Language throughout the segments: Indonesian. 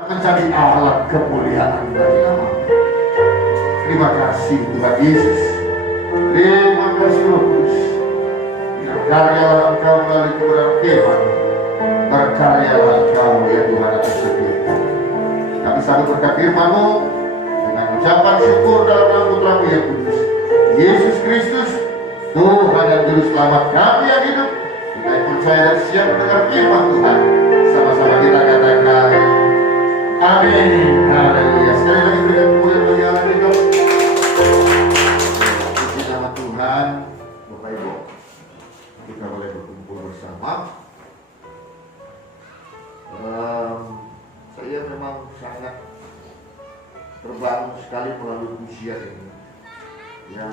menjadi alat kemuliaan bagi nama. Terima kasih Tuhan Yesus. Terima kasih Roh Kudus. Yang karyalah Engkau melalui kebenaran firman. Berkaryalah Engkau ya Tuhan atas setiap kami. Kami sambut berkat firman-Mu dengan ucapan syukur dalam nama Putra-Mu yang kudus, Yesus Kristus, Tuhan dan Juru Selamat kami yang hidup. Kita yang percaya dan siap mendengar firman Tuhan. Sama-sama kita katakan amin. Haleluya. Sekali lagi berikan kemuliaan bagi Allah kita. Puji nama Tuhan. Bapak Ibu, kita boleh berkumpul bersama. Saya memang sangat terbangun sekali melalui pujian ini. Ya,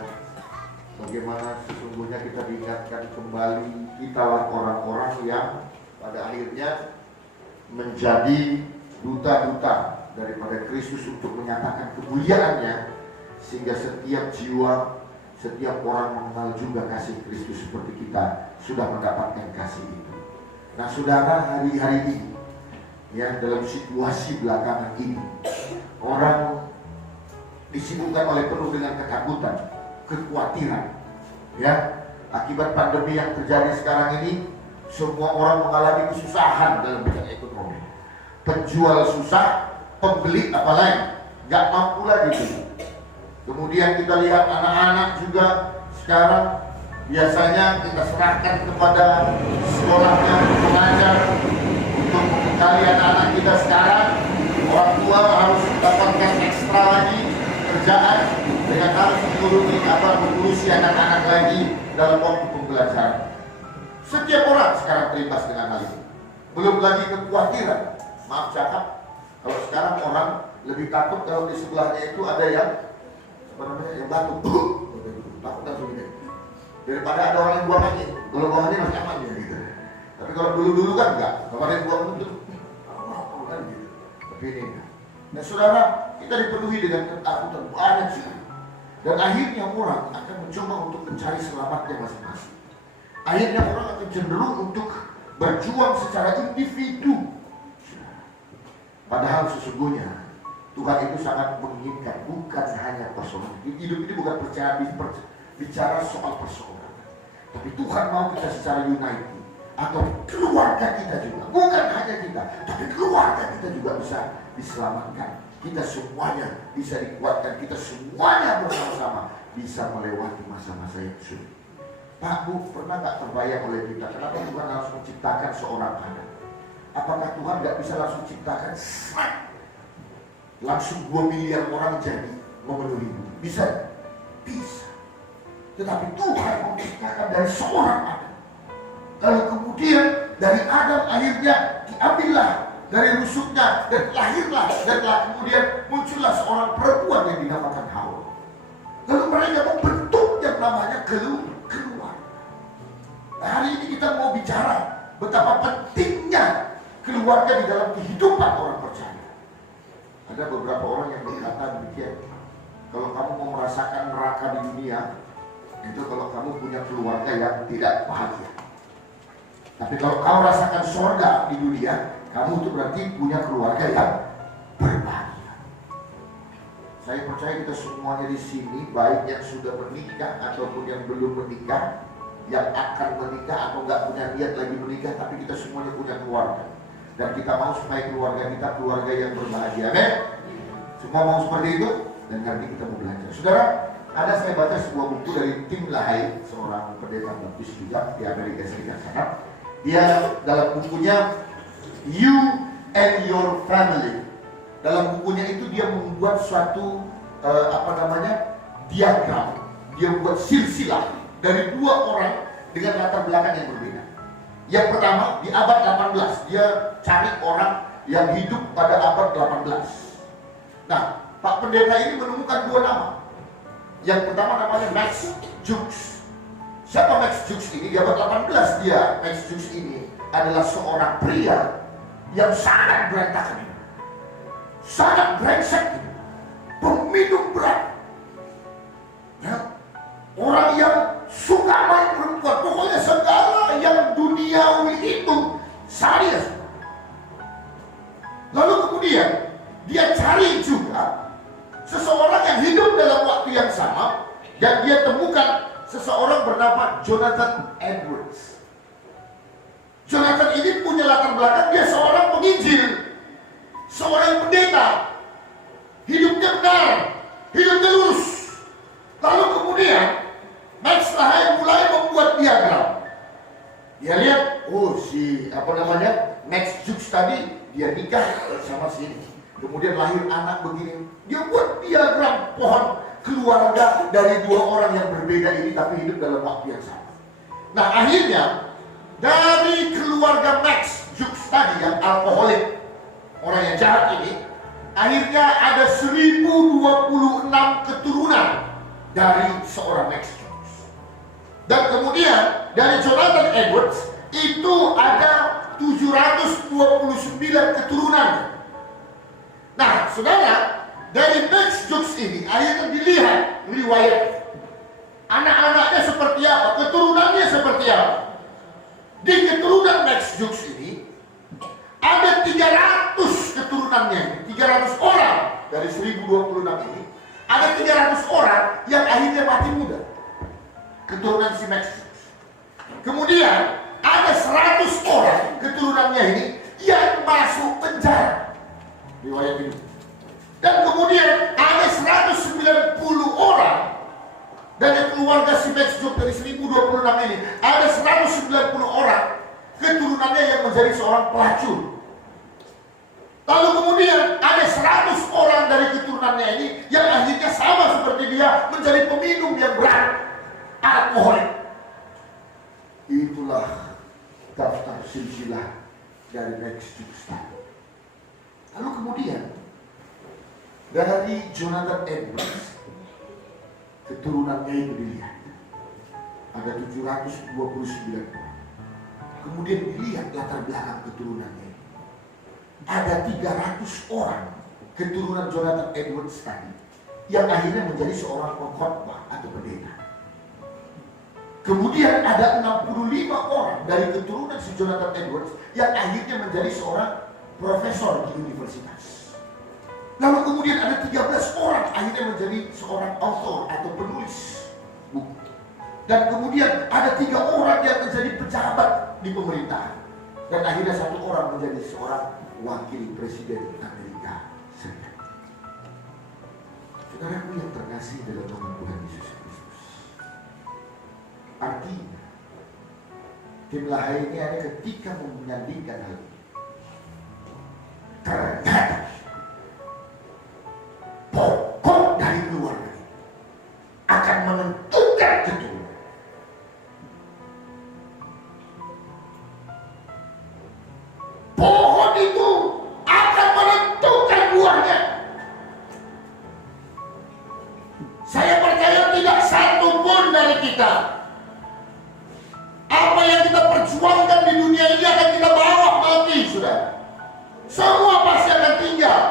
bagaimana sesungguhnya kita diingatkan kembali, kitalah orang-orang yang pada akhirnya menjadi duta-duta daripada Kristus untuk menyatakan kemuliaannya, sehingga setiap jiwa, setiap orang mengenal juga kasih Kristus seperti kita sudah mendapatkan kasih itu. Nah saudara, hari-hari ini ya, dalam situasi belakangan ini orang disibukkan oleh penuh dengan ketakutan, kekhawatiran ya, akibat pandemi yang terjadi sekarang ini. Semua orang mengalami kesusahan dalam bidang ekonomi. Penjual susah, pembeli apalagi nggak mampu lagi. Kemudian kita lihat anak-anak juga sekarang biasanya kita serahkan kepada sekolahnya pengajar untuk membekali anak-anak kita. Sekarang orang tua harus mendapatkan ekstra lagi kerjaan dengan harus mengurusi anak-anak lagi dalam waktu pembelajaran. Setiap orang sekarang terimbas dengan hal ini. Belum lagi kekhawatiran. Maaf cakap, kalau sekarang orang lebih takut kalau di sebelahnya itu ada yang yang batuk. Takut langsung gitu. Daripada ada orang yang buang angin. Kalau buang angin masih aman ya gitu. Tapi kalau dulu-dulu kan enggak. Kalau ada yang buang angin itu kan gitu. Tapi ini enggak. Nah saudara, kita dipenuhi dengan ketakutan banyak sekali. Dan akhirnya orang akan mencoba untuk mencari selamatnya masing-masing. Akhirnya orang akan cenderung untuk berjuang secara individu. Padahal sesungguhnya Tuhan itu sangat menginginkan bukan hanya personal. Hidup ini bukan bicara soal perseorangan, tapi Tuhan mau kita secara united, atau keluarga kita juga, bukan hanya kita, tapi keluarga kita juga bisa diselamatkan. Kita semuanya bisa dikuatkan, kita semuanya bersama-sama bisa melewati masa-masa yang sulit. Pak Bu, pernah gak terbayang oleh kita kenapa Tuhan harus menciptakan seorang anak? Apakah Tuhan gak bisa langsung ciptakan langsung 2 miliar orang jadi memenuhi bumi? Bisa? Bisa. Tetapi Tuhan menciptakan dari seorang anak. Kalau kemudian dari Adam akhirnya diambillah dari rusuknya dan lahirlah, dan kemudian muncullah seorang perempuan yang dinamakan Hawa. Lalu mereka membentuk yang namanya keluar. Hari ini kita mau bicara betapa pentingnya keluarga di dalam kehidupan orang percaya. Ada beberapa orang yang berkata demikian, kalau kamu mau merasakan neraka di dunia, itu kalau kamu punya keluarga yang tidak bahagia. Tapi kalau kamu rasakan surga di dunia, kamu itu berarti punya keluarga yang berbahagia. Saya percaya kita semuanya di sini, baik yang sudah menikah ataupun yang belum menikah, yang akan menikah atau nggak punya niat lagi menikah, tapi kita semuanya punya keluarga. Dan kita mau supaya keluarga kita keluarga yang berbahagia. Amin? Semua mau seperti itu? Dan hari ini kita mau belajar. Saudara, ada saya baca sebuah buku dari Tim LaHaye, seorang pendeta baptis juga di Amerika Serikat sana. Dia dalam bukunya You and Your Family. Dalam bukunya itu dia membuat suatu diagram. Dia membuat silsilah dari 2 orang dengan latar belakang yang berbeda. Yang pertama di abad 18, dia cari orang yang hidup pada abad 18. Nah, Pak Pendeta ini menemukan 2 nama. Yang pertama namanya Max Jukes. Siapa Max Jukes ini? Di abad 18 dia, Max Jukes ini adalah seorang pria yang sangat berantakan, sangat brengsek, peminum berat, ya, orang yang suka main perempuan, pokoknya segala yang duniawi itu sadis. Lalu kemudian kemudian dia cari juga seseorang yang hidup dalam waktu yang sama, dan dia temukan seseorang bernama Jonathan Edwards. Jonathan ini punya latar belakang, dia seorang penginjil, seorang pendeta, hidupnya benar, hidupnya lurus. Lalu kemudian Max Lahey mulai membuat diagram. Dia lihat, oh si Max Jukes tadi, dia nikah sama si ini, kemudian lahir anak begini. Dia buat diagram pohon keluarga dari dua orang yang berbeda ini tapi hidup dalam waktu yang sama. Nah akhirnya dari keluarga Max Jukes tadi yang alkoholik, orang yang jahat ini, akhirnya ada 1026 keturunan dari seorang Max Jukes. Dan kemudian dari Jonathan Edwards itu ada 729 keturunan. Nah saudara, dari Max Jukes ini akhirnya dilihat riwayat anak-anaknya seperti apa, keturunannya seperti apa. Di keturunan Max Jukes ini ada 300 keturunannya, 300 orang dari 1026 ini, ada 300 orang yang akhirnya mati muda, keturunan si Max Jukes. Kemudian ada 100 orang keturunannya ini yang masuk penjara, riwayat ini. Dan kemudian ada 190 orang dari keluarga si Max Jukes dari 1026 ini, ada 190 orang keturunannya yang menjadi seorang pelacur. Lalu kemudian ada 100 orang dari keturunannya ini yang akhirnya sama seperti dia, menjadi peminum yang berat, alkoholik. Itulah daftar silsilah dari Max Jukes. Lalu kemudian dari Jonathan Edwards, keturunannya itu dilihat ada 729 orang. Kemudian dilihat latar belakang keturunannya, ada 300 orang keturunan Jonathan Edwards tadi yang akhirnya menjadi seorang pengkhotbah atau pendeta. Kemudian ada 65 orang dari keturunan si Jonathan Edwards yang akhirnya menjadi seorang profesor di universitas. Lalu kemudian ada 13 orang akhirnya menjadi seorang author atau penulis buku. Dan kemudian ada 3 orang yang menjadi pejabat di pemerintahan. Dan akhirnya 1 orang menjadi seorang wakil presiden Amerika Serikat. Saudaraku yang terkasih dalam nama Tuhan Yesus Kristus, artinya Tim Lahey ini ada ketika menyandingkan hal ini, ternyata pokok dari keluarga ini akan menentukan keturunan. Pohon itu akan menentukan buahnya. Saya percaya tidak satu pun dari kita, apa yang kita perjuangkan di dunia ini akan kita bawa mati, saudara. Semua pasti akan tinggal.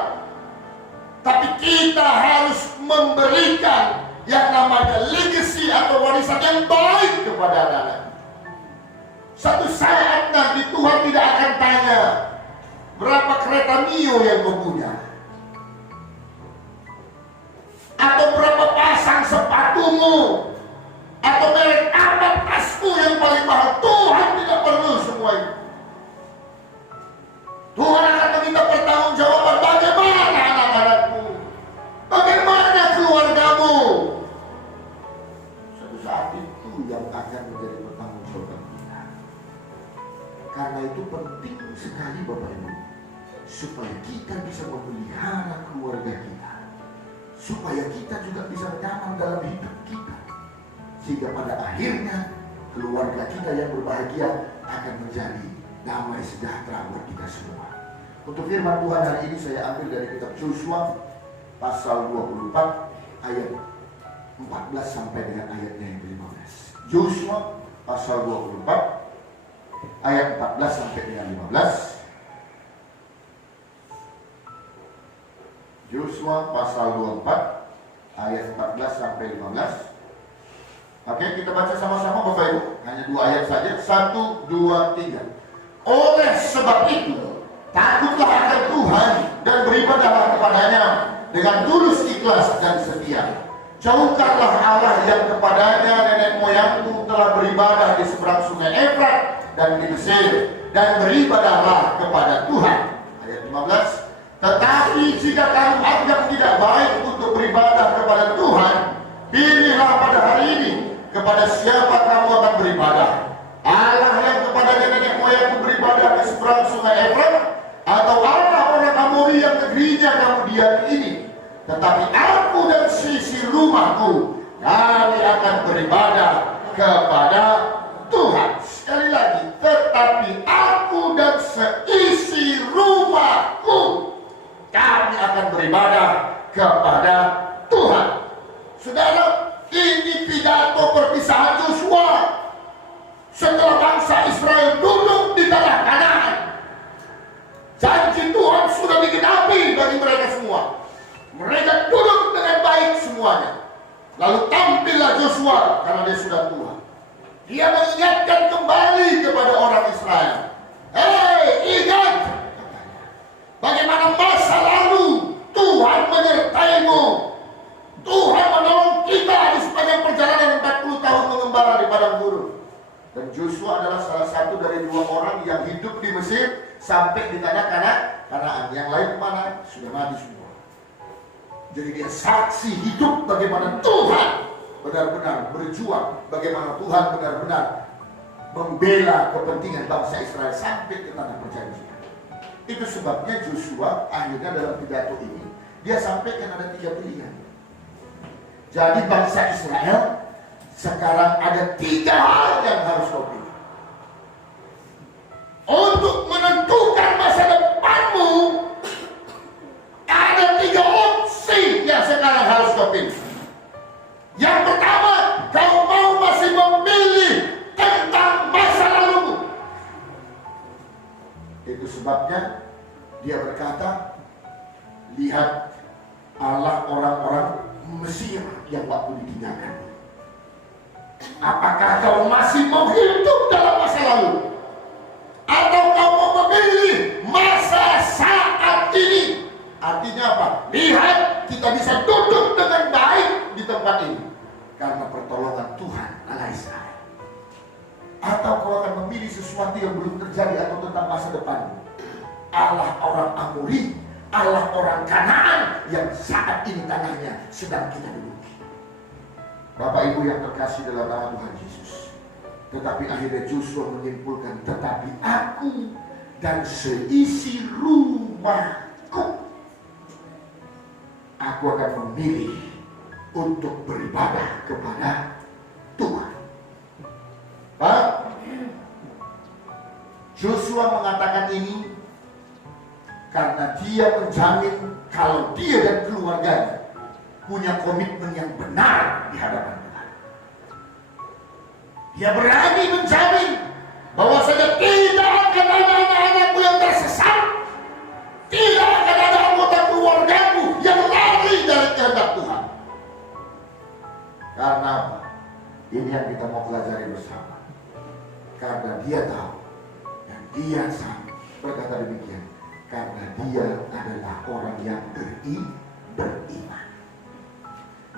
Tapi kita harus memberikan yang namanya legacy atau warisan yang baik kepada anak-anak. Satu saat nanti Tuhan tidak akan tanya berapa kereta Mio yang kau punya, atau berapa pasang sepatumu, atau merek apa tasmu yang paling mahal. Tuhan tidak perlu semua itu. Tuhan akan meminta pertanggungjawaban, bagaimana anak-anakmu, bagaimana keluargamu. Suatu saat itu yang akan menjadi pertanggungjawaban kita. Karena itu penting sekali Bapak Ibu, supaya kita bisa memelihara keluarga kita, supaya kita juga bisa nyaman dalam hidup kita, sehingga pada akhirnya keluarga kita yang berbahagia akan menjadi damai sejahtera buat kita semua. Untuk firman Tuhan hari ini saya ambil dari kitab Yosua pasal 24 ayat 14 sampai dengan ayatnya yang ke-15. Yosua pasal 24 ayat 14 sampai dengan 15. Yosua pasal 24 ayat 14 sampai 15. Oke, kita baca sama-sama Bapak Ibu. Hanya 2 ayat saja. 1, 2, 3. Oleh sebab itu, takutlah akan Tuhan dan beribadahlah kepadanya dengan tulus, ikhlas, dan setia. Jauhkanlah Allah yang kepadanya nenek moyangmu telah beribadah di seberang sungai Efrat dan di Mesir, dan beribadahlah kepada Tuhan. Ayat 15. Tetapi jika kamu anggap tidak baik untuk beribadah kepada Tuhan, pilihlah pada hari ini kepada siapa kamu akan beribadah. Allah yang kepadanya nenek moyangmu beribadah di seberang sungai Efrat, atau Allah orang Amori yang negerinya kamu diami ini. Tetapi aku dan seisi rumahku, kami akan beribadah kepada Tuhan. Sekali lagi, tetapi aku dan seisi rumahku, kami akan beribadah kepada Tuhan. Saudara, ini pidato perpisahan Yosua setelah bangsa Israel duduk di tanah Kanaan. Janji Tuhan sudah digenapi bagi mereka semua. Mereka duduk dengan baik semuanya. Lalu tampillah Yosua karena dia sudah tua. Dia mengingatkan kembali kepada orang Israel. Hei, ingat bagaimana masa lalu Tuhan menyertaimu. Tuhan menolong kita di sepanjang perjalanan 40 tahun mengembara di padang gurun. Dan Yosua adalah salah satu dari 2 orang yang hidup di Mesir sampai di tanah Kanaan. Yang lain mana? Sudah mati semua. Jadi dia saksi hidup bagaimana Tuhan benar-benar berjuang, bagaimana Tuhan benar-benar membela kepentingan bangsa Israel sampai ke tanah perjanjian. Itu sebabnya Yosua akhirnya dalam pidato ini dia sampaikan ada 3 pilihan. Jadi bangsa Israel sekarang ada 3 hal yang harus kau pilih untuk menentukan masa depanmu. Ada 3 opsi yang sekarang harus kau pilih. Yang pertama, kau mau masih memilih tentang masa lalumu. Itu sebabnya dia berkata, lihat Allah orang-orang Mesir yang waktu ditinggalkan. Apakah kau masih mau hidup dalam masa lalu? Atau kau mau memilih masa saat ini? Artinya apa? Lihat, kita bisa duduk dengan baik di tempat ini karena pertolongan Tuhan Allah Israel. Atau kau akan memilih sesuatu yang belum terjadi atau tentang masa depan. Allah orang Amori, Allah orang Kanaan yang saat ini tanahnya sedang kita duduki. Bapak Ibu yang terkasih dalam nama Tuhan Yesus. Tetapi akhirnya Yosua menyimpulkan, tetapi aku dan seisi rumahku, aku akan memilih untuk beribadah kepada Tuhan. Pak, Yosua mengatakan ini karena dia menjamin kalau dia dan keluarganya punya komitmen yang benar di hadapan Tuhan. Dia berani menjamin bahwa saja tidak akan ada anak-anakmu yang tersesat, tidak akan ada anggota keluargamu yang lari dari kehendak Tuhan. Karena apa? Ini yang kita mau pelajari bersama. Karena dia tahu dan dia berkata demikian, karena dia adalah orang yang beriman.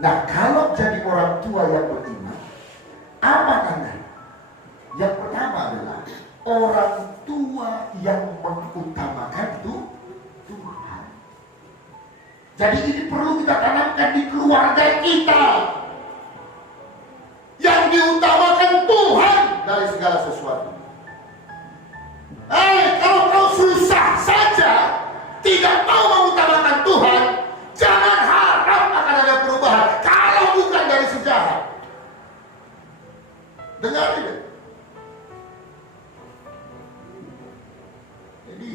Nah, kalau jadi orang tua yang beriman, apa tandanya? Yang pertama adalah orang tua yang mengutamakan Tuhan. Jadi ini perlu kita tanamkan di keluarga kita. Yang diutamakan Tuhan dari segala sesuatu. Kalau kau susah saja tidak mau mengutamakan Tuhan, jangan harap akan ada perubahan kalau bukan dari sejarah. Dengar ini. Jadi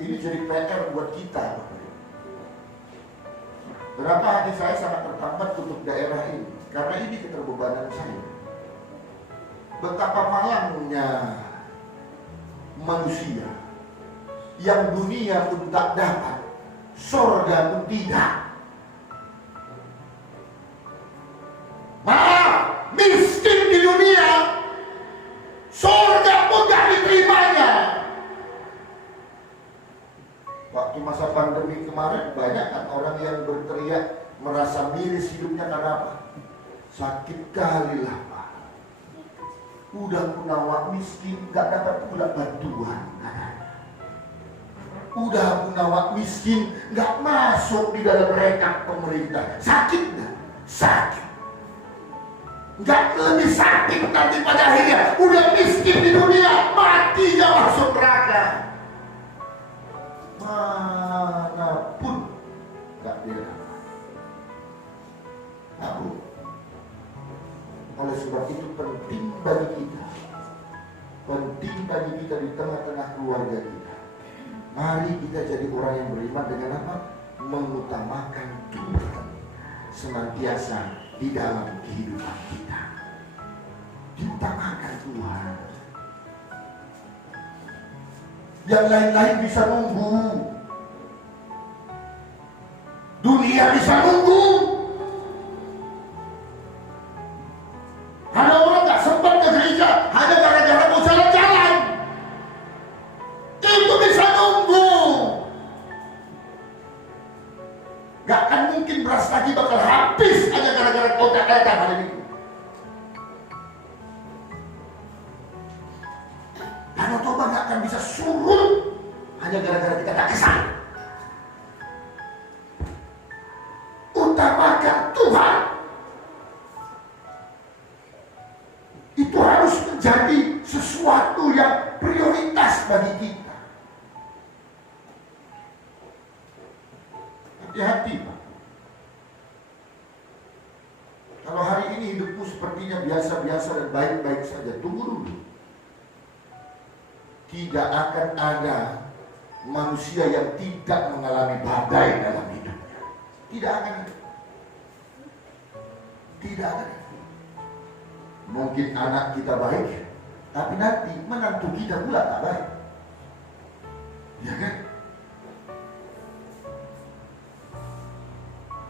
ini jadi PR buat kita. Berapa hati saya sangat tertambat untuk daerah ini, karena ini keterbebanan saya. Betapa malangnya manusia yang dunia pun tak dapat, surga pun tidak. Maaf, miskin di dunia, surga pun gak diterimanya. Waktu masa pandemi banyak kan orang yang berteriak merasa miris hidupnya karena apa? Sakit kali lah Pak. Udah punawak miskin, gak dapat pula bantuan. Udah punawak miskin, gak masuk di dalam rekap pemerintah. Sakit gak? Sakit. Gak lebih sakit nanti pada akhirnya. Udah miskin di dunia, matinya masuk neraka. Manapun gak beda. Aku. Oleh sebab itu penting bagi kita. Penting bagi kita di tengah-tengah keluarga kita. Mari kita jadi orang yang beriman dengan apa? Mengutamakan Tuhan senantiasa di dalam kehidupan kita. Diutamakan Tuhan. Yang lain-lain bisa nunggu. Dunia bisa nunggu. Ada orang gak sempat ke gereja hanya gara-gara mau jalan-jalan. Itu bisa nunggu. Gak akan mungkin beras lagi bakal habis hanya gara-gara kau tak datang hari ini. Danau Toba gak akan bisa surut hanya gara-gara kita tak kesal. Utamakan Tuhan. Itu harus menjadi sesuatu yang prioritas bagi kita. Hati-hati Pak. Kalau hari ini hidupmu sepertinya biasa-biasa dan baik-baik saja, tunggu dulu. Tidak akan ada manusia yang tidak mengalami badai dalam hidupnya. Tidak akan ada. Tidak akan ada. Mungkin anak kita baik, tapi nanti menantu kita pula tak baik. Ya kan?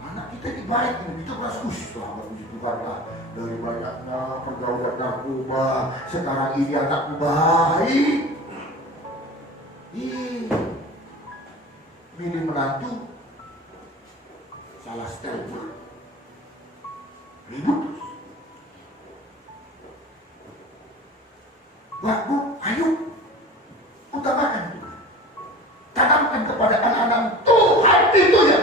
Anak kita ini baik, kita merasa selamat puji Tuhan lah. Dari banyaknya pergaulan narkoba, sekarang ini anakku baik. Milih menantu, salah setel pula. Ribut. Wah, Bu, ayo utamakan Tuhan. Tanamkan kepada anak-anak Tuhan itu ya.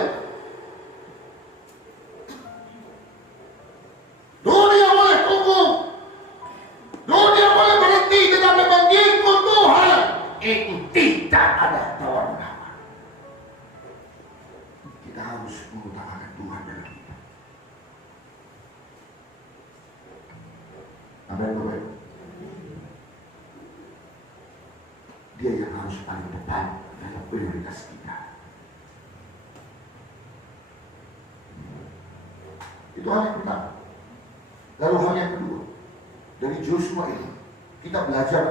Dunia boleh tunggu, dunia boleh berhenti, tetapi mengikut Tuhan itu tidak ada tawar-menawar. Kita harus mengutamakan Tuhan dalam hidup. Amin, Bapak. Dia yang harus paling depan dalam prioritas kita. Itu hal yang pertama. Lalu hal yang kedua, dari Joshua ini kita belajar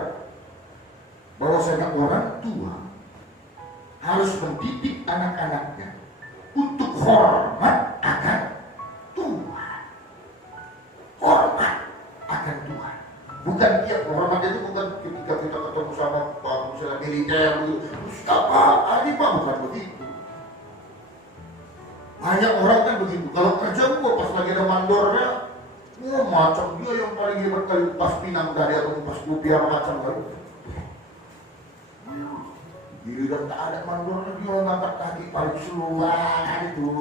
bahwa seorang orang tua harus mendidik anak-anaknya untuk hormat akan Tuhan. Hormat akan Tuhan. Bukan dia hormat itu bukan ketika kita ketemu sama Pak misalnya militer apa ini Pak, bukan begitu. Banyak orang kan begitu. Kalau kerja gua pas lagi ada mandornya, macam dia yang paling hebat kali pas pinang dari atau pas kupiah macam kali. Giliran tak ada mandornya dia ngangkat kaki paling seluar itu.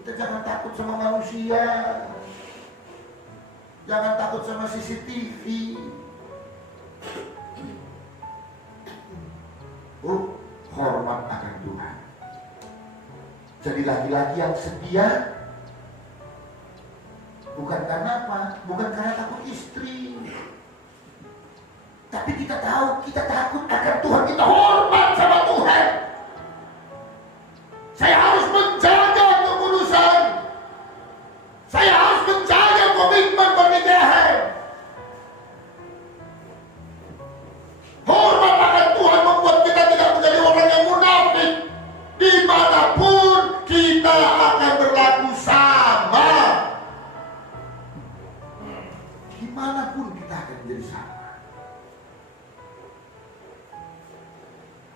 Kita jangan takut sama manusia. Jangan takut sama CCTV. Hormat akan Tuhan. Jadi laki-laki yang setia bukan karena apa? Bukan karena takut istri. Tapi kita tahu, kita takut akan Tuhan. Kita hormat sama Tuhan. Saya harus menjaga kekudusan. Saya harus menjaga komitmen pernikahan. Hormat akan Tuhan membuat kita tidak menjadi orang yang munafik. Dimanapun kita akan berlaku sama. Dimanapun kita akan menjadi sama.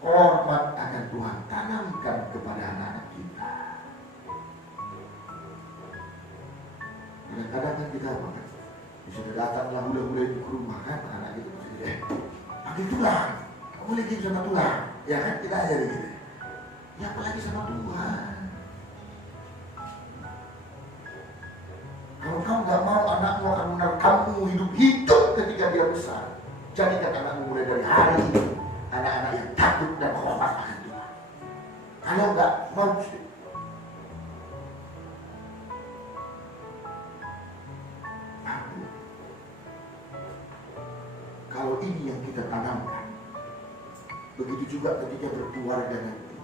Hormat akan Kadang kan kita apa kan? Sudah datanglah hula-hula itu ke rumah kan, anak itu masih pakai tulang, kamu lagi sama tulang, ya kan kita aja gitu. Ya apalagi sama Tuhan. Kalau kamu nggak mau anakmu akan menerkammu hidup ketika dia besar, jadikan anakmu mulai dari hari ini anak-anak yang takut dan hormat akan Tuhan. Kalau nggak mau, kalau ini yang kita tanamkan, begitu juga ketika berkeluarga nanti,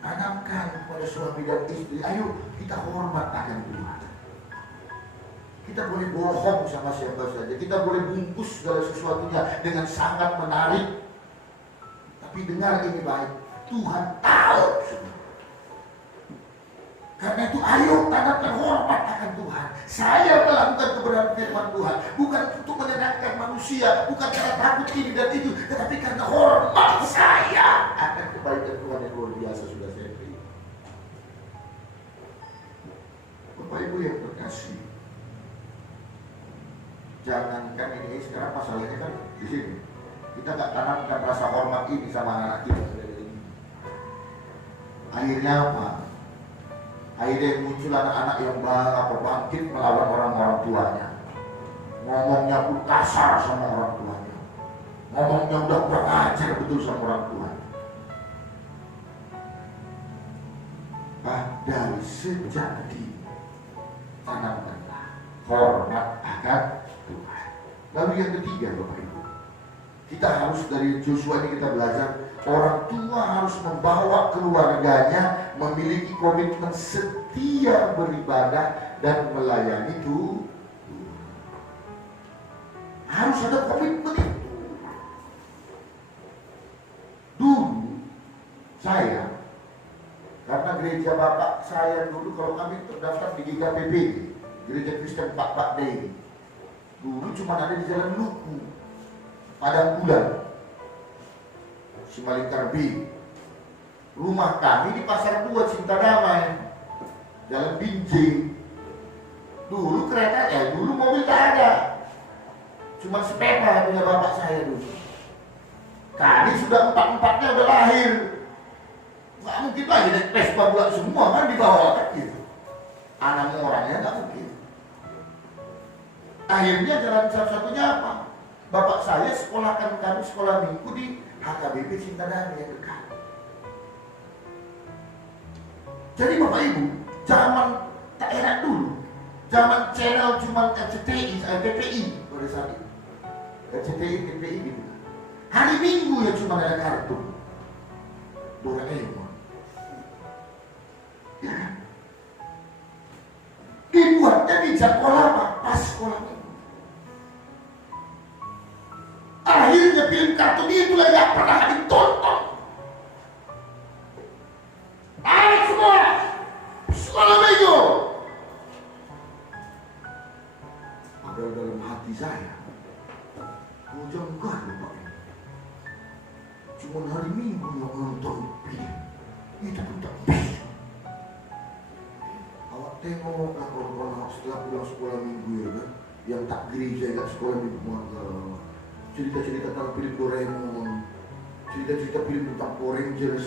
tanamkan pada suami dan istri. Ayo kita hormat akan Tuhan. Kita boleh bohong sama siapa saja, kita boleh bungkus segala sesuatunya dengan sangat menarik. Tapi dengar ini baik, Tuhan tahu semua. Karena itu ayo tanamkan hormat akan Tuhan. Saya melakukan kebenaran firman Tuhan bukan untuk menyenangkan manusia, bukan karena takut ini dan itu, tetapi karena hormat saya akan kebaikan Tuhan yang luar biasa sudah saya beri. Bapak Ibu yang terkasih, jangankan ini sekarang masalahnya kan di sini. Kita nggak tanamkan rasa hormat ini sama anak kita. Akhirnya apa? Akhirnya muncul anak-anak yang bangkit melawan orang-orang tuanya. Ngomongnya pun kasar sama orang tuanya. Ngomongnya udah kurang ajar betul sama orang tuanya. Dari sejak dini tanamkanlah hormat akan Tuhan. Lalu yang ketiga Bapak Ibu, kita harus dari Joshua ini kita belajar, orang tua harus membawa keluarganya memiliki komitmen setia beribadah dan melayani Tuhan. Harus ada komitmen itu. Dulu saya, karena gereja bapak saya dulu, kalau kami terdaftar di GKPB, Gereja Kristen Pak Dewi, dulu cuma ada di Jalan Luku, Padang Bulan, Simalingkar B. Rumah kami di Pasar 2 Cinta Damai, Jalan Binjai. Dulu kereta dulu mobil tak ada, cuma sepeda punya bapak saya dulu. Kami sudah empat-empatnya udah lahir, nggak mungkin lagi naik Vespa bulat semua kan di bawah kan gitu. Anak orangnya nggak mungkin. Akhirnya jalan satu-satunya apa? Bapak saya sekolahkan kami sekolah minggu di HKBP Cinta Damai yang dekat. Jadi Bapak Ibu, zaman tak enak dulu, zaman channel cuma RCTI, TPI pada saat itu, RCTI, TPI gitu. Hari Minggu ya cuma ada kartun Doraemon, ya kan? Dibuatnya di sekolah apa? Pas sekolah minggu. Akhirnya film kartun itu lah yang pernah ditonton. Ayo semua, sekolah minggu. Padahal dalam hati saya, oh jangan Bapak ini. Cuma hari Minggu yang nonton film, itu pun tak bisa. Awak tengok kawan-kawan setelah pulang sekolah minggu ya kan, yang tak gereja tak sekolah minggu malam. Cerita-cerita tentang film Doraemon, cerita-cerita film tentang Power Rangers,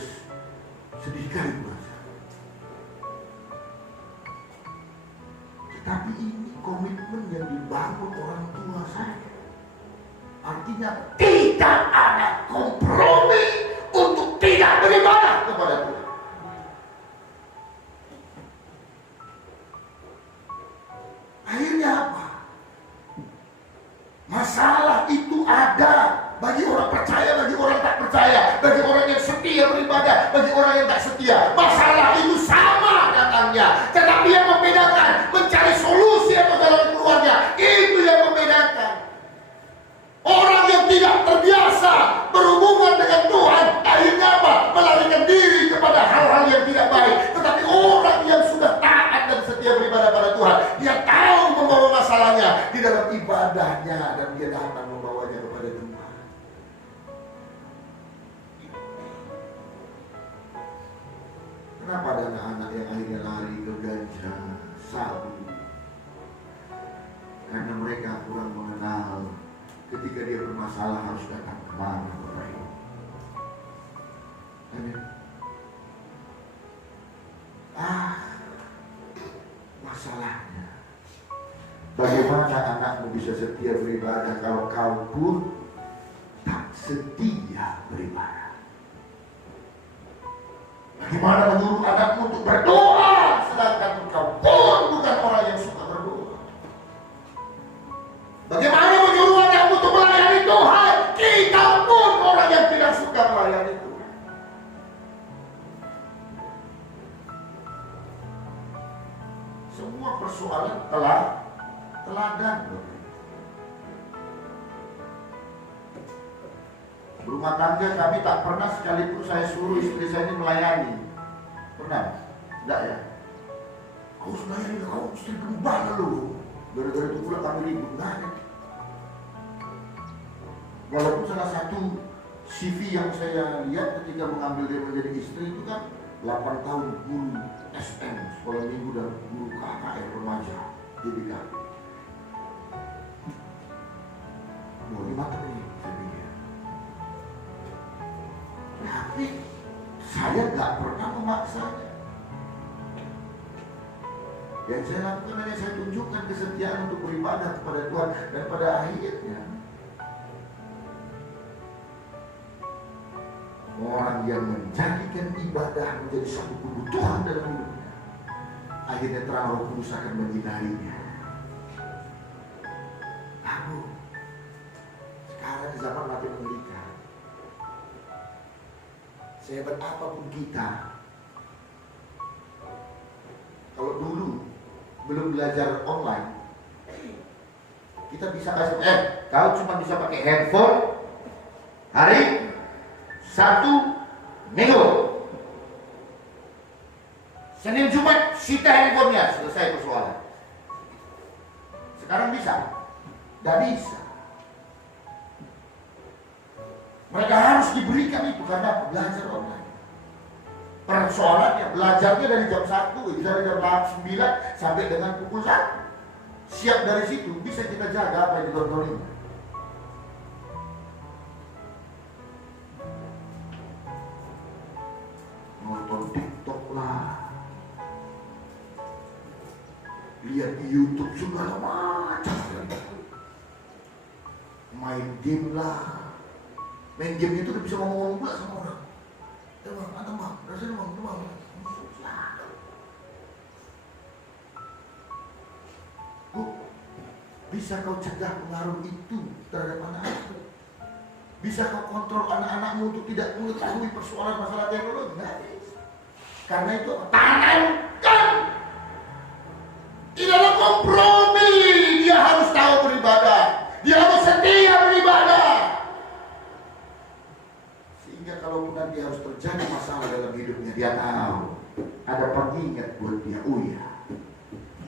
sedih kali bahasa. Tetapi ini komitmen yang dibangun orang tua saya. Artinya tidak ada kompromi untuk tidak beribadah kepada Tuhan. Akhirnya apa? Masalah itu ada bagi orang percaya, bagi orang tak percaya, bagi orang yang setia beribadah, bagi orang yang tak setia. Masalah itu sama datangnya, tetapi yang membedakan mencari solusi atau jalan keluarnya, itu yang membedakan. Orang yang tidak terbiasa berhubungan dengan Tuhan, akhirnya apa? Melarikan diri kepada hal-hal yang tidak baik. Tetapi orang yang sudah taat dan setia beribadah pada Tuhan, dia tahu membawa masalahnya di dalam ibadahnya dan dia datang membawanya kepada Tuhan. Kenapa ada anak-anak yang akhirnya lari ke ganja, sabu? kurang mengenal ketika dia bermasalah harus datang kemana, Bapak Ibu. Amin. Masalahnya, bagaimana anakmu bisa setia beribadah kalau kau pun tak setia beribadah? Bagaimana menyuruh anakmu untuk berdoa sedangkan kau pun bukan orang yang suka berdoa? Bagaimana menyuruh anakmu untuk melayani Tuhan, kita pun orang yang tidak suka melayani Tuhan? Semua persoalan teladan. Berumah tangga kami tak pernah sekalipun saya suruh istri saya ini melayani. Pernah? Enggak ya? Kau melayani, kau istri gembala lu. Gara-gara itu pula kami ribut. Enggak ada. Walaupun salah satu CV yang saya lihat ketika mengambil dia menjadi istri itu kan 8 tahun guru SM, sekolah minggu dan guru KKR remaja GBK. Mau 5 tahun saya pikir. Tapi saya nggak pernah memaksanya. Yang saya lakukan hanya saya tunjukkan kesetiaan untuk beribadah kepada Tuhan, dan pada akhirnya orang yang menjadikan ibadah menjadi satu kebutuhan dalam hidupnya, akhirnya terang Roh Kudus akan menyinarinya. Lalu sekarang di zaman makin mengerikan, sehebat apapun kita, kalau dulu belum belajar online, kita bisa kasih kau cuma bisa pakai handphone hari Sabtu, Minggu, Senin, Jumat, sita handphonenya, selesai persoalan. Sekarang bisa? Tidak bisa. Mereka harus diberikan itu karena belajar online. Persoalannya, belajarnya dari jam 1, bisa dari jam 9 sampai dengan pukul 1. Siap dari situ, bisa kita jaga apa yang ditonton ini. Nonton TikTok lah, lihat di YouTube segala macam, main game lah. Main game itu udah bisa ngomong pula sama orang. Bang, rasanya bang. Bu, bisa kau cegah pengaruh itu terhadap anak-anakmu? Bisa kau kontrol anak-anakmu untuk tidak mengetahui persoalan masalah teknologi? Nggak bisa. Karena itu tanamkan. Tidak ada kompromi. Dia harus tahu beribadah. Dia harus setia beribadah. Sehingga kalau nanti harus terjadi masalah dalam hidupnya, dia tahu ada pengingat buat dia. Oh ya,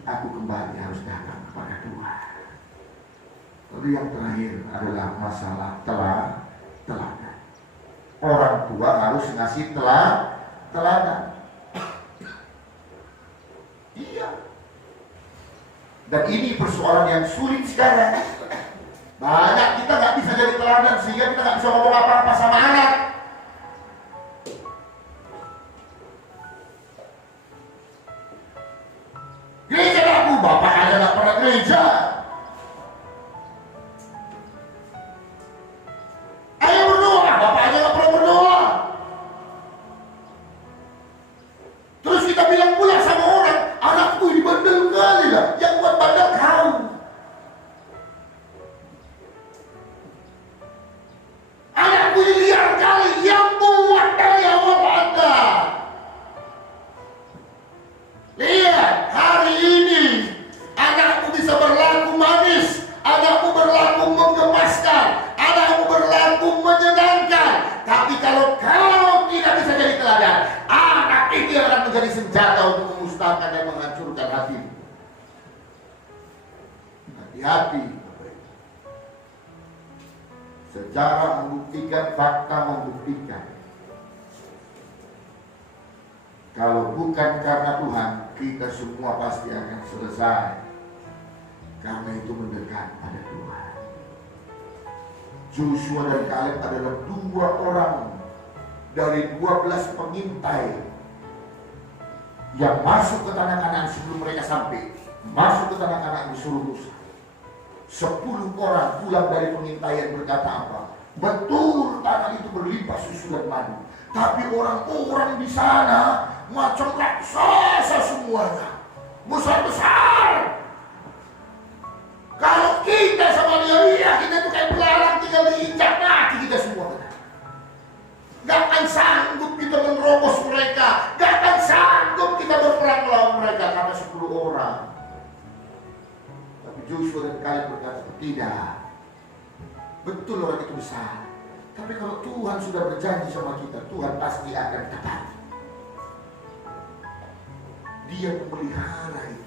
aku kembali harus datang kepada Tuhan. Lalu yang terakhir adalah masalah teladan. Orang tua harus ngasih teladan. Iya. Dan ini persoalan yang sulit sekarang. Banyak kita nggak bisa jadi teladan, sehingga kita nggak bisa ngomong apa-apa sama anak. Gereja aku, bapak aja nggak pernah gereja. Ayo berdoa, bapak aja nggak pernah berdoa. Terus kita bilang pula sama orang, anakku ini bandel kali lah. Yang buat bandel kau. Anakku ini liar kali, yang buat dari awal Anda. Lihat, hari ini anakmu bisa berlaku manis, anakmu berlaku menggemaskan, anakmu berlaku menyenangkan. Tapi kalau kau tidak bisa jadi teladan, anak itu akan menjadi senjata untuk memusnahkan dan menghancurkan hatimu. Hati-hati. Sejarah membuktikan, fakta membuktikan, kalau bukan karena Tuhan, kita semua pasti akan selesai. Karena itu mendekat pada Tuhan. Joshua dan Kaleb adalah 2 orang dari 12 pengintai yang masuk ke tanah Kanaan sebelum mereka sampai. Masuk ke tanah Kanaan disuruh Musa. 10 orang pulang dari pengintaian berkata apa? Betul tanah itu berlimpah susu dan madu. Tapi orang-orang di sana macam raksasa semuanya. Besar-besar. Kalau kita sama dia, kita tuh kayak belalang tinggal diinjak mati kita semua. Gak akan sanggup kita menerobos mereka. Gak akan sanggup kita berperang melawan mereka karena 10 orang. Tapi Joshua dan Kaleb berkata, tidak. Betul orang itu besar. Tapi kalau Tuhan sudah berjanji sama kita, Tuhan pasti akan tepat. Dia memelihara itu.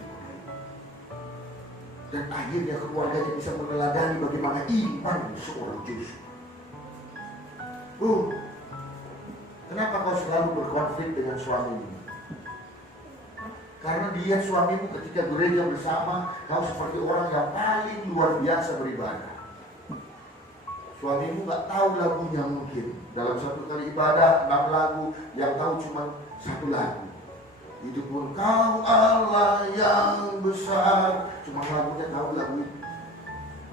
Dan akhirnya keluarganya bisa meneladani bagaimana iman seorang Joshua. Kenapa kau selalu berkonflik dengan suamimu? Karena dia suamimu ketika gereja bersama, kau seperti orang yang paling luar biasa beribadah. Suamimu gak tahu lagunya mungkin. Dalam satu kali ibadah 6 lagu, yang tahu cuma 1 lagu. Itu pun kau Allah yang besar, cuma lagunya tahu lagu itu.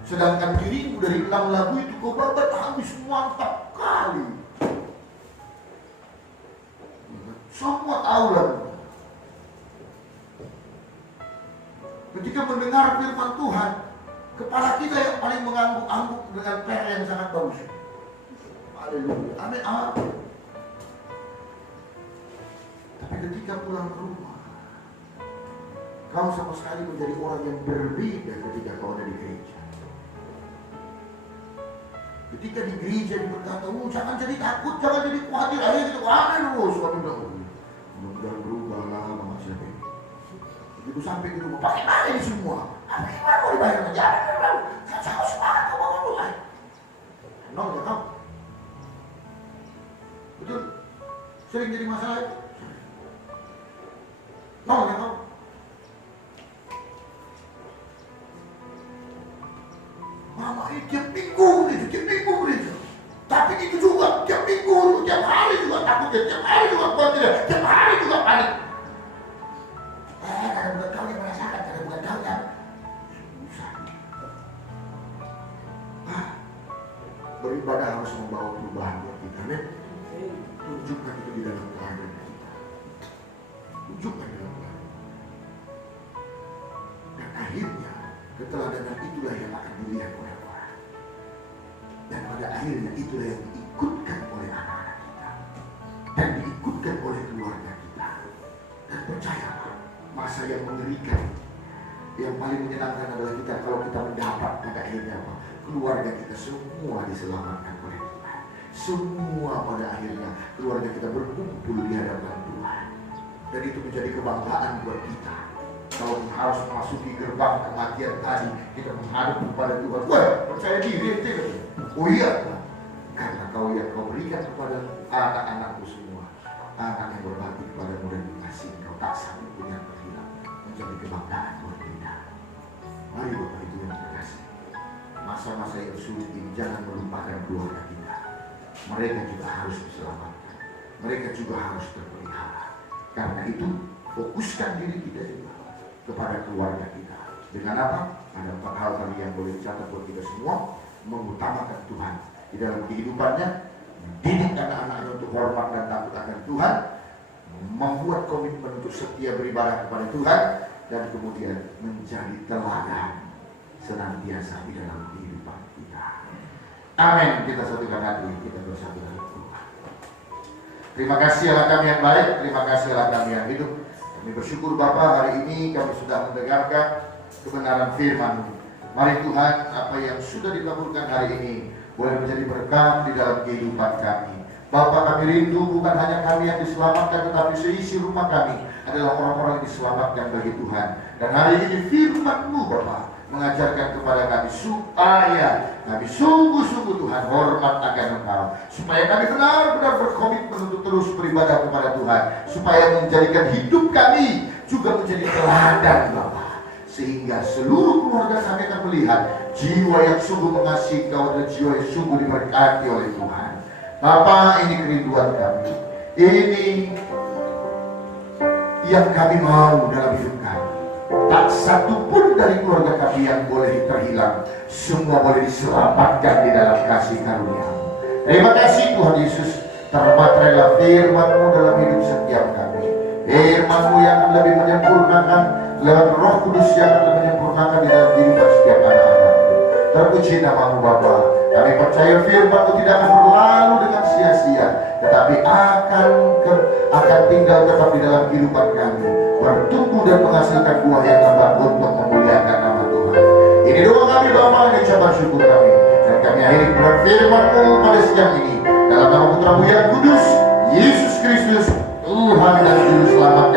Sedangkan dirimu dari 6 lagu itu kau babat habis semua 4 kali. Semua tahu lagu. Ketika mendengar firman Tuhan, kepala kita yang paling mengangguk-angguk dengan PR yang sangat bagus. Haleluya. Amin. Tapi ketika pulang ke rumah, kau sama sekali menjadi orang yang berbeda ketika kau ada di gereja. Ketika di gereja berkata, jangan jadi takut, jangan jadi khawatir. Akhirnya kita khawatir terus. Suami bilang, mudah-mudahan berubah lah sama siapa ini. Begitu sampai di rumah, pakai mana ini semua? Pakai mana mau dibayar aja? Saya semangat kau bangun dulu. Nol ya kau. Betul? Sering jadi masalah itu. Nol ya kau. Mama ini tiap minggu gereja. Tapi itu juga tiap minggu, tiap hari juga takut, tiap hari juga khawatir, tiap hari juga panik. Karena bukan kau yang merasakan, karena bukan kau yang susah. Beribadah harus membawa perubahan buat kita, men. Tunjukkan itu di dalam keluarga kita. Tunjukkan dalam keluarga. Dan akhirnya keteladanan itulah yang akan dilihat oleh orang. Dan pada akhirnya itulah yang diikutkan oleh anak-anak kita. Dan diikutkan oleh keluarga kita. Dan percayalah, masa yang mengerikan, yang paling menyenangkan adalah kita kalau kita mendapat pada akhirnya apa? Keluarga kita semua diselamatkan oleh Tuhan. Semua pada akhirnya keluarga kita berkumpul di hadapan Tuhan. Dan itu menjadi kebanggaan buat kita. Kalau harus memasuki gerbang kematian tadi, kita menghadap kepada Tuhan. Wah, percaya diri itu. Oh iya, karena kau yang kau berikan kepada anak-anakku semua, anak yang berbakti kepadamu dan mengasihi kau tak sanggup pun yang terhilang, menjadi kebanggaan buat kita. Mari Bapak Ibu yang terkasih, masa-masa yang sulit ini jangan melupakan keluarga kita. Mereka juga harus diselamatkan, mereka juga harus terpelihara. Karena itu fokuskan diri kita juga kepada keluarga kita. Dengan apa? Ada 4 hal tadi yang boleh dicatat buat kita semua. Mengutamakan Tuhan di dalam kehidupannya, mendidik anak-anaknya untuk hormat dan takut akan Tuhan, membuat komitmen untuk setia beribadah kepada Tuhan, dan kemudian menjadi teladan senantiasa di dalam kehidupan kita. Amin. Kita satukan hati, kita bersatu dalam Tuhan. Terima kasih Allah kami yang baik, terima kasih Allah kami yang hidup. Kami bersyukur Bapa, hari ini kami sudah mendengarkan kebenaran firman-Mu. Mari Tuhan, apa yang sudah dikabulkan hari ini boleh menjadi berkat di dalam kehidupan kami. Bapa, kami rindu bukan hanya kami yang diselamatkan, tetapi seisi rumah kami adalah orang-orang yang diselamatkan bagi Tuhan. Dan hari ini firman-Mu Bapa mengajarkan kepada kami supaya kami sungguh-sungguh Tuhan hormat akan Engkau, supaya kami benar-benar berkomitmen untuk terus beribadah kepada Tuhan, supaya menjadikan hidup kami juga menjadi teladan Bapa. sehingga seluruh keluarga kami akan melihat jiwa yang sungguh mengasihi Kau dan jiwa yang sungguh diberkati oleh Tuhan. Bapa, ini kerinduan kami, ini yang kami mau dalam hidup kami. Tak satu pun dari keluarga kami yang boleh terhilang, semua boleh diselamatkan di dalam kasih karunia-Mu. Terima kasih Tuhan Yesus, termaterailah firman-Mu dalam hidup setiap kami. Firman-Mu yang akan lebih menyempurnakan, lewat Roh Kudus yang akan lebih menyempurnakan di dalam kehidupan setiap anak-anak-Mu. Terpuji nama-Mu Bapa. Kami percaya firman-Mu tidak akan berlalu dengan sia-sia, tetapi akan tinggal tetap di dalam kehidupan kami, bertumbuh dan menghasilkan buah yang lebat untuk memuliakan nama Tuhan. Ini doa kami Bapa, ini ucapan syukur kami, dan kami akhiri kebenaran firman-Mu pada siang ini dalam nama Putra-Mu yang kudus, Yesus Kristus, Tuhan dan Juru Selamat